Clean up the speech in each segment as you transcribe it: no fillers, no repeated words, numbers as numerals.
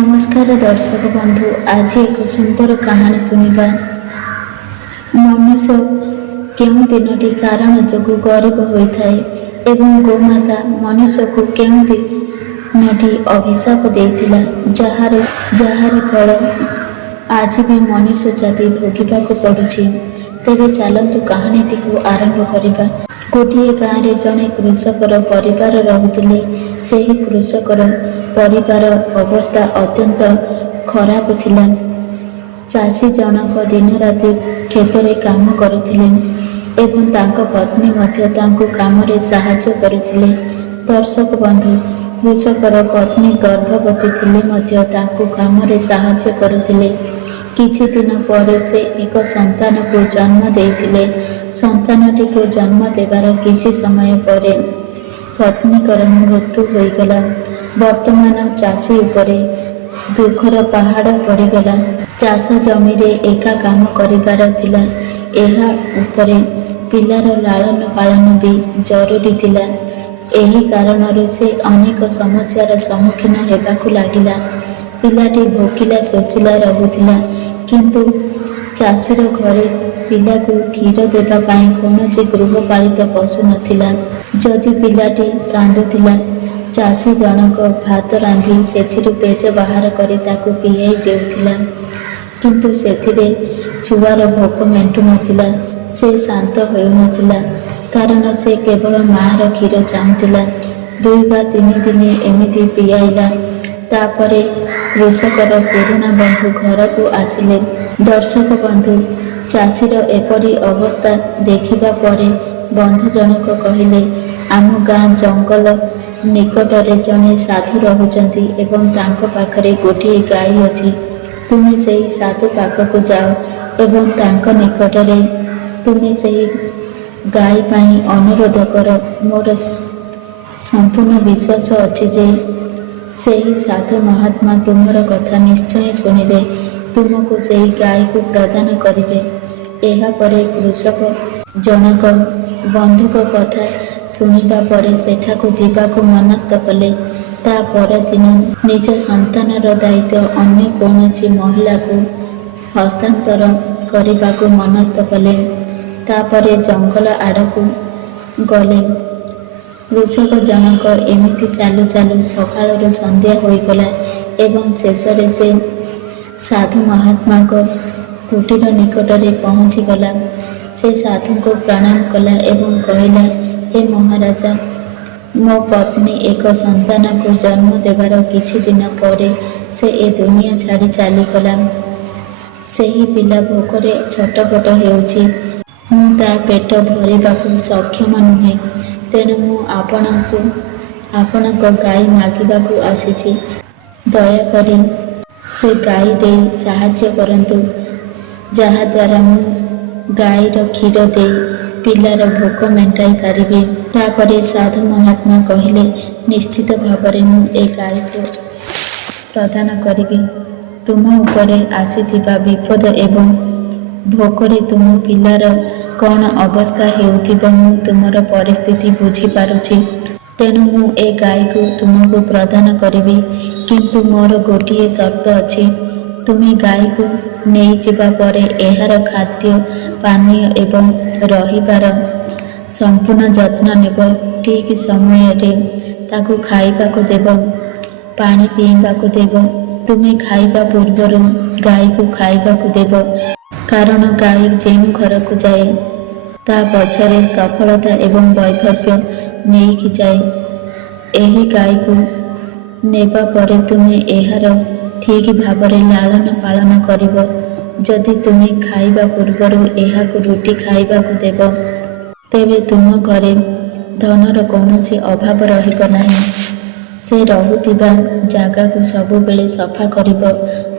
नमस्कार दर्शक बंधु, आज एक सुंदर कहानी शुणा। मनुष्य केउं तीनोटी कारण जोगु गरीब होता है एवं गोमाता मनुष्य को केउं तीनोटी अभिशाप देइथिला, जहार फल आज भी मनुष्य जाति भोगिबाकु पड़ुछि। तेबे चलतु कहानीटी को आरंभ करिबा। गोटे गाँव में जड़े कृषकर परिवार रहुथिले। ସେହି कृषकर परिवार अवस्था अत्यंत खराब थिला। चाषी जनक दिन राति खेतरे काम करुथिले एवं तांको पत्नी मध्य तांको कामरे साहाय्य करुथिले। दर्शक बंधु, कृषकर पत्नी गर्भवती थिले मध्य तांको कामरे साहाय्य करुथिले। किछि दिन पर से एक संतान को जन्म देइथिले। संतानटी को जन्म देवार किछि समय पर पत्नीकर मृत्यु होइगला। वर्तमान चाषी उपरे दुखर पहाड़ पड़ीगला। चाष जमी रे एका काम करिबार थिला। एहा उपरे पिलार लालन पालन भी जरूरी थिला। एही कारणरू से अनेक समस्यार सम्मुखीन हेबाकु लागिला। पिलाटी भोकिला शोषिला रहुथिला, किंतु चाषीर घरे पिला को क्षीर देबा पाई कौनसी गृहपालित पशु नथिला। जदि पिलाटी कांदुथिला, चाषी जनक भात रांधि सेथिरु पेज बाहर करी ताकू पियाई देउथिला, किंतु सेथिरे छुआर भोक मेंटु नथिला। से शांत होउनथिला, कारण से केवल मार क्षीर चाहुथिला। 2 ବା 3 दिन एमिति पियाइला। तापरे कृषकर पुरुणा बंधु घर को आसिले। दर्शक बंधु, चाषीर एपरी अवस्था देखिबा परे बंधु जनक कहिले, आम गाँ जंगल निकटरे जड़े साधु रहुचंती एवं तांको पाखरे गोटे गाई अछि। तुमे सेही साधु पाखकु जाओ एवं तांको निकटरे तुमे सेही गाई पाई अनुरोध कर। मोर संपूर्ण विश्वास अछि जे ସେହି साधु महात्मा तुमर कथा निश्चय शुणिबे, तुमको ସେହି गाई को प्रदान करिबे। एहा परे कृषक जनक बंधुक कथा शुणिबा परे सेठाकु जीवाकु मनस्थ कले। ता परदिन निज संतानर दायित्व अन्य कौनसी महिला को हस्तांतर करिबाकु मनस्थ कले। तापरे जंगल आड़कू गले। कृषक जनक एमिति चालू चालू सकाळरू संध्या होइगला एवं शेषरे से साधु महात्मा को कुटीर निकटरे पहुँचीगला। से साधु को प्रणाम कला एवं कहला, हे महाराजा, मो पत्नी एक संतान को जन्म देवार किछि दिन परे से ए दुनिया छाड़ी चलीगला। सेही पिला भोकरे छटपट हेउछि। मु ता पेट भरिबाकु सक्षम नुहे। तेणु मु आपणक गाई मागिबाकू आसीछि। दयाकरी से गाई दे साहाय्य करंतु, जहाद्वारा मु गाईर क्षीर दे पिलार भोक मेंटाई पारिबी। तापरे साधु महात्मा कहले, निश्चित भावरे मु ए गाई को प्रदान करिबी। तुम उपरे आसीथिबा विपद एवं भोकरे तुम पिलार कौन अवस्था हेउथिब मु तुमर परिस्थिति बुझी पारुछि। तेणु मु ए गाई को तुमको प्रदान करिबी, किंतु मोर गोटिए शर्त अछि। तुमे गाई को नहीं जिबा परे एहार खाद्य पानीय एवं रहिबार संपूर्ण जत्न नेब। ठीक समय रे ताकू खाइबाकू देब, पानी पीइबाकू देब। तुमे खाइबा पूर्वरु गाई को खाइबाकू देब, कारण गाई जेउ घर को जाए ता पछरे सफलता एवं वैभव्य नेइकी जाए। एही गाई को नेबा परे तुमे एहार ठीक भावरे लालन पालन करिब। जदि तुमे खाइबा पूर्वरु एहाकु रुटी खाइबाकू देब, तेबे तुम घरे धनर कौनसी अभाव रहिब नाही। से रहुथिबा जागा को सबुबेले सफा करिब।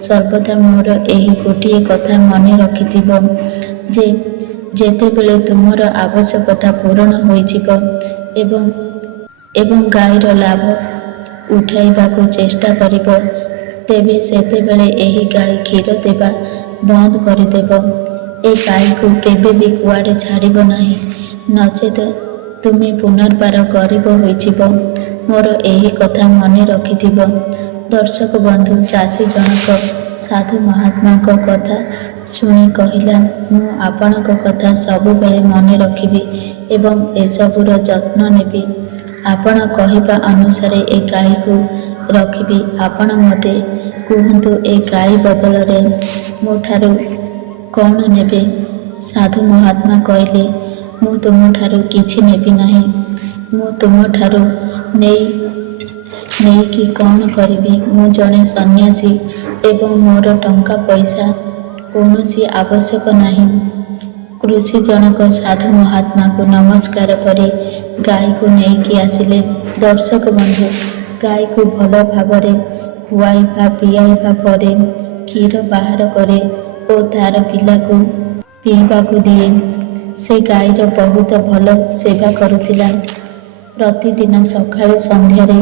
सर्वदा मोर एही गोटिए कथा मने रखिथिब जे जेतेबेले तुमर आवश्यकता पूर्ण होइजिब एवं गाईर लाभ उठाइबाकू चेष्टा करिब, तेबे सेतेबेले एही गाई क्षीर देबा बंद करिदेब। ए गाई को केबे भी कुआडे छाड़िब नाही, नचेत तुमे पुनर्बार गरीब होइजिब। मोर एही कथा मने रखिथिब। ଦର୍ଶକ ବନ୍ଧୁ ଚାଷୀ ଜଣକ ସାଧୁ ମହାତ୍ମାଙ୍କ କଥା ଶୁଣି କହିଲା, ମୁଁ ଆପଣଙ୍କ କଥା ସବୁବେଳେ ମନେ ରଖିବି ଏବଂ ଏସବୁର ଯତ୍ନ ନେବି। ଆପଣ କହିବା ଅନୁସାରେ ଏ ଗାଈକୁ ରଖିବି। ଆପଣ ମୋତେ କୁହନ୍ତୁ, ଏ ଗାଈ ବଦଳରେ ମୋ ଠାରୁ କ'ଣ ନେବେ? ସାଧୁ ମହାତ୍ମା କହିଲେ, ମୁଁ ତୁମଠାରୁ କିଛି ନେବି ନାହିଁ। ମୁଁ ତୁମଠାରୁ ନେଇକି କ'ଣ କରିବି? ମୁଁ ଜଣେ ସନ୍ନ୍ୟାସୀ ଏବଂ ମୋର ଟଙ୍କା ପଇସା କୌଣସି ଆବଶ୍ୟକ ନାହିଁ। କୃଷି ଜଣକ ସାଧୁ ମହାତ୍ମାଙ୍କୁ ନମସ୍କାର କରି ଗାଈକୁ ନେଇକି ଆସିଲେ। ଦର୍ଶକ ବନ୍ଧୁ, ଗାଈକୁ ଭଲ ଭାବରେ ଖୁଆଇବା ପିଆଇବା ପରେ କ୍ଷୀର ବାହାର କରେ ଓ ତା'ର ପିଲାକୁ ପିଇବାକୁ ଦିଏ। ସେ ଗାଈର ବହୁତ ଭଲ ସେବା କରୁଥିଲା। ପ୍ରତିଦିନ ସକାଳେ ସନ୍ଧ୍ୟାରେ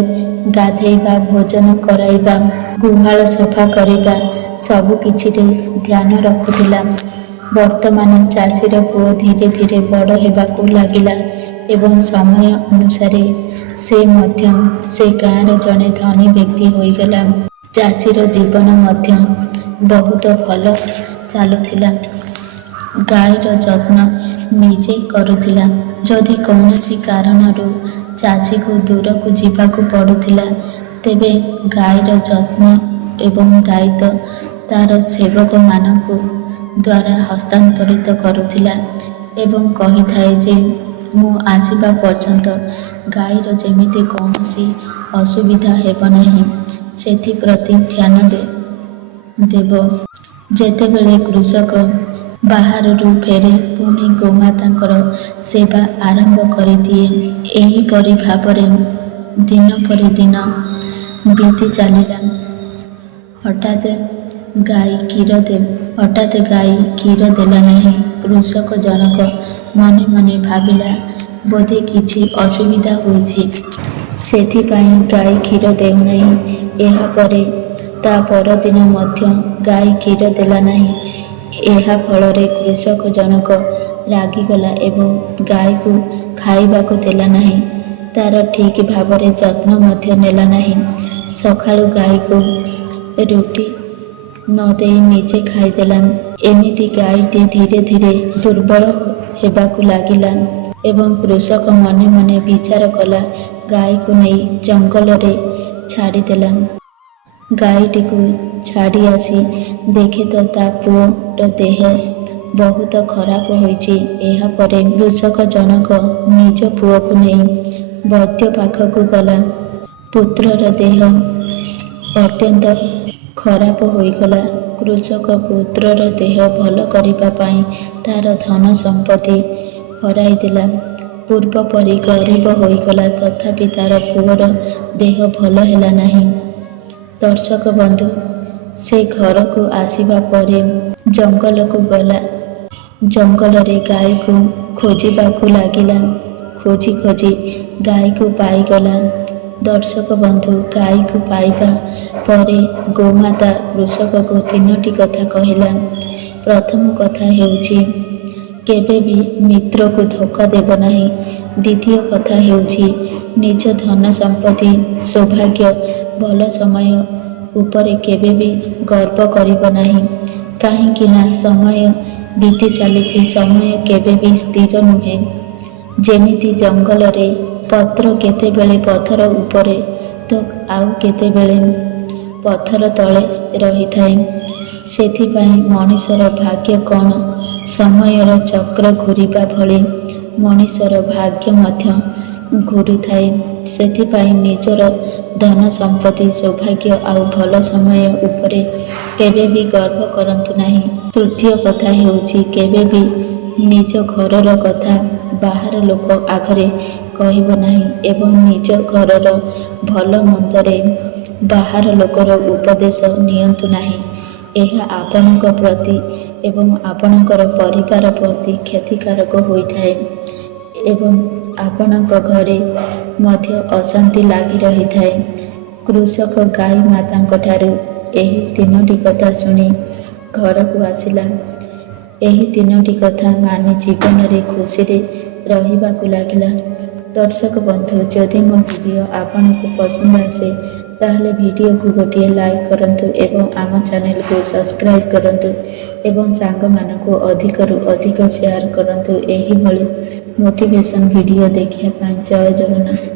ଗାଧେଇବା, ଭୋଜନ କରାଇବା, ଗୁହାଳ ସଫା କରିବା ସବୁକିଛିରେ ଧ୍ୟାନ ରଖୁଥିଲା। ବର୍ତ୍ତମାନ ଚାଷୀର ପୁଅ ଧୀରେ ଧୀରେ ବଡ଼ ହେବାକୁ ଲାଗିଲା ଏବଂ ସମୟ ଅନୁସାରେ ସେ ମଧ୍ୟ ସେ ଗାଁର ଜଣେ ଧନୀ ବ୍ୟକ୍ତି ହୋଇଗଲା। ଚାଷୀର ଜୀବନ ମଧ୍ୟ ବହୁତ ଭଲ ଚାଲୁଥିଲା। ଗାଈର ଯତ୍ନ ନିଜେ କରୁଥିଲା। ଯଦି କୌଣସି କାରଣରୁ ଚାଷୀକୁ ଦୂରକୁ ଯିବାକୁ ପଡ଼ୁଥିଲା, ତେବେ ଗାଈର ଯତ୍ନ ଏବଂ ଦାୟିତ୍ୱ ତା'ର ସେବକମାନଙ୍କ ଦ୍ୱାରା ହସ୍ତାନ୍ତରିତ କରୁଥିଲା ଏବଂ କହିଥାଏ ଯେ, ମୁଁ ଆସିବା ପର୍ଯ୍ୟନ୍ତ ଗାଈର ଯେମିତି କୌଣସି ଅସୁବିଧା ହେବ ନାହିଁ, ସେଥିପ୍ରତି ଧ୍ୟାନ ଦେବ। ଯେତେବେଳେ କୃଷକ ବାହାରରୁ ଫେରେ, ପୁଣି ଗୋମାତାଙ୍କର ସେବା ଆରମ୍ଭ କରିଦିଏ। ଏହିପରି ଭାବରେ ଦିନ ପରେ ଦିନ ବିତି ଚାଲିଲା। ହଠାତ୍ ଗାଈ କ୍ଷୀର ଦେଲା ନାହିଁ। କୃଷକ ଜଣକ ମନେ ମନେ ଭାବିଲା, ବୋଧେ କିଛି ଅସୁବିଧା ହୋଇଛି, ସେଥିପାଇଁ ଗାଈ କ୍ଷୀର ଦେଉନାହିଁ। ଏହାପରେ ତା ପରଦିନ ମଧ୍ୟ ଗାଈ କ୍ଷୀର ଦେଲା ନାହିଁ। ଏହା ଫଳରେ କୃଷକ ଜଣକ ରାଗିଗଲା ଏବଂ ଗାଈକୁ ଖାଇବାକୁ ଦେଲା ନାହିଁ। ତା'ର ଠିକ୍ ଭାବରେ ଯତ୍ନ ମଧ୍ୟ ନେଲା ନାହିଁ। ସକାଳୁ ଗାଈକୁ ରୁଟି ନ ଦେଇ ନିଜେ ଖାଇଦେଲା। ଏମିତି ଗାଈଟି ଧୀରେ ଧୀରେ ଦୁର୍ବଳ ହେବାକୁ ଲାଗିଲା ଏବଂ କୃଷକ ମନେ ମନେ ବିଚାର କଲା, ଗାଈକୁ ନେଇ ଜଙ୍ଗଲରେ ଛାଡ଼ିଦେଲା। ଗାଈଟିକୁ ଛାଡ଼ି ଆସି ଦେଖେ ତ ତା ପୁଅର ଦେହ ବହୁତ ଖରାପ ହୋଇଛି। ଏହାପରେ କୃଷକ ଜଣକ ନିଜ ପୁଅକୁ ନେଇ ବୈଦ୍ୟ ପାଖକୁ ଗଲା। ପୁତ୍ରର ଦେହ ଅତ୍ୟନ୍ତ ଖରାପ ହୋଇଗଲା। କୃଷକ ପୁତ୍ରର ଦେହ ଭଲ କରିବା ପାଇଁ ତା'ର ଧନ ସମ୍ପତ୍ତି ହରାଇଦେଲା। ପୂର୍ବ ପରି ଗରିବ ହୋଇଗଲା, ତଥାପି ତା'ର ପୁଅର ଦେହ ଭଲ ହେଲା ନାହିଁ। ଦର୍ଶକ ବନ୍ଧୁ, ସେ ଘରକୁ ଆସିବା ପରେ ଜଙ୍ଗଲକୁ ଗଲା। ଜଙ୍ଗଲରେ ଗାଈକୁ ଖୋଜିବାକୁ ଲାଗିଲା। ଖୋଜି ଖୋଜି ଗାଈକୁ ପାଇଗଲା। ଦର୍ଶକ ବନ୍ଧୁ, ଗାଈକୁ ପାଇବା ପରେ ଗୋମାତା କୃଷକକୁ 3ଟି କଥା କହିଲା। ପ୍ରଥମ କଥା ହେଉଛି, କେବେ ବି ମିତ୍ରକୁ ଧୋକା ଦେବ ନାହିଁ। ଦ୍ୱିତୀୟ କଥା ହେଉଛି, ନିଜ ଧନ ସମ୍ପତ୍ତି, ସୌଭାଗ୍ୟ, ଭଲ ସମୟ ଉପରେ କେବେ ବି ଗର୍ବ କରିବ ନାହିଁ। କାହିଁକି ନା ସମୟ ବିତି ଚାଲିଛି, ସମୟ କେବେ ବି ସ୍ଥିର ନୁହେଁ। ଯେମିତି ଜଙ୍ଗଲରେ ପତ୍ର କେତେବେଳେ ପଥର ଉପରେ ତ ଆଉ କେତେବେଳେ ପଥର ତଳେ ରହିଥାଏ, ସେଥିପାଇଁ ମଣିଷର ଭାଗ୍ୟ କ'ଣ? ସମୟର ଚକ୍ର ଘୂରିବା ଭଳି ମଣିଷର ଭାଗ୍ୟ ମଧ୍ୟ ଘୁରୁଥାଏ। ସେଥିପାଇଁ ନିଜର ଧନ ସମ୍ପତ୍ତି, ସୌଭାଗ୍ୟ ଆଉ ଭଲ ସମୟ ଉପରେ କେବେ ବି ଗର୍ବ କରନ୍ତୁ ନାହିଁ। ତୃତୀୟ କଥା ହେଉଛି, କେବେ ବି ନିଜ ଘରର କଥା ବାହାର ଲୋକ ଆଗରେ କହିବ ନାହିଁ ଏବଂ ନିଜ ଘରର ଭଲ ମନ୍ଦରେ ବାହାର ଲୋକର ଉପଦେଶ ନିଅନ୍ତୁ ନାହିଁ। ଏହା ଆପଣଙ୍କ ପ୍ରତି ଏବଂ ଆପଣଙ୍କର ପରିବାର ପ୍ରତି କ୍ଷତିକାରକ ହୋଇଥାଏ ଏବଂ ଆପଣଙ୍କ ଘରେ ମଧ୍ୟ ଅଶାନ୍ତି ଲାଗି ରହିଥାଏ। କୃଷକ ଗାଈ ମାତାଙ୍କଠାରୁ ଏହି 3ଟି କଥା ଶୁଣି ଘରକୁ ଆସିଲା। ଏହି 3ଟି କଥା ମାନି ଜୀବନରେ ଖୁସିରେ ରହିବାକୁ ଲାଗିଲା। ଦର୍ଶକ ବନ୍ଧୁ, ଯଦି ମୋ ଭିଡ଼ିଓ ଆପଣଙ୍କୁ ପସନ୍ଦ ଆସେ, ତାହେଲେ ଭିଡ଼ିଓକୁ ଗୋଟିଏ ଲାଇକ୍ କରନ୍ତୁ ଏବଂ ଆମ ଚ୍ୟାନେଲକୁ ସବସ୍କ୍ରାଇବ୍ କରନ୍ତୁ ଏବଂ ସାଙ୍ଗମାନଙ୍କୁ ଅଧିକରୁ ଅଧିକ ସେୟାର କରନ୍ତୁ। ଏହିଭଳି ମୋଟିଭେସନ୍ ଭିଡ଼ିଓ ଦେଖିବା ପାଇଁ ଜୟ ଜଗନ୍ନାଥ।